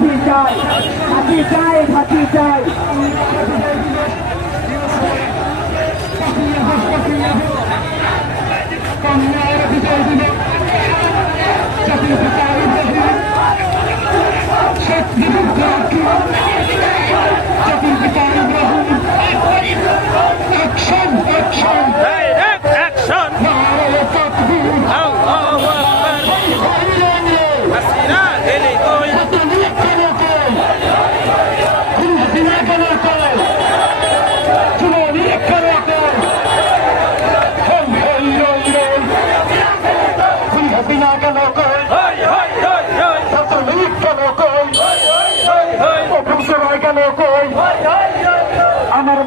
ทีใจทัดทีใจทัดทีใจ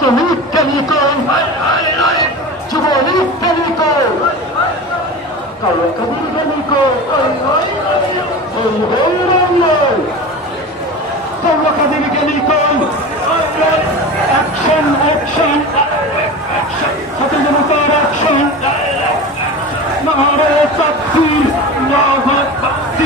कोन चवर कोन गली कोन एक्शन एक्शन एक्शन नारे तकी न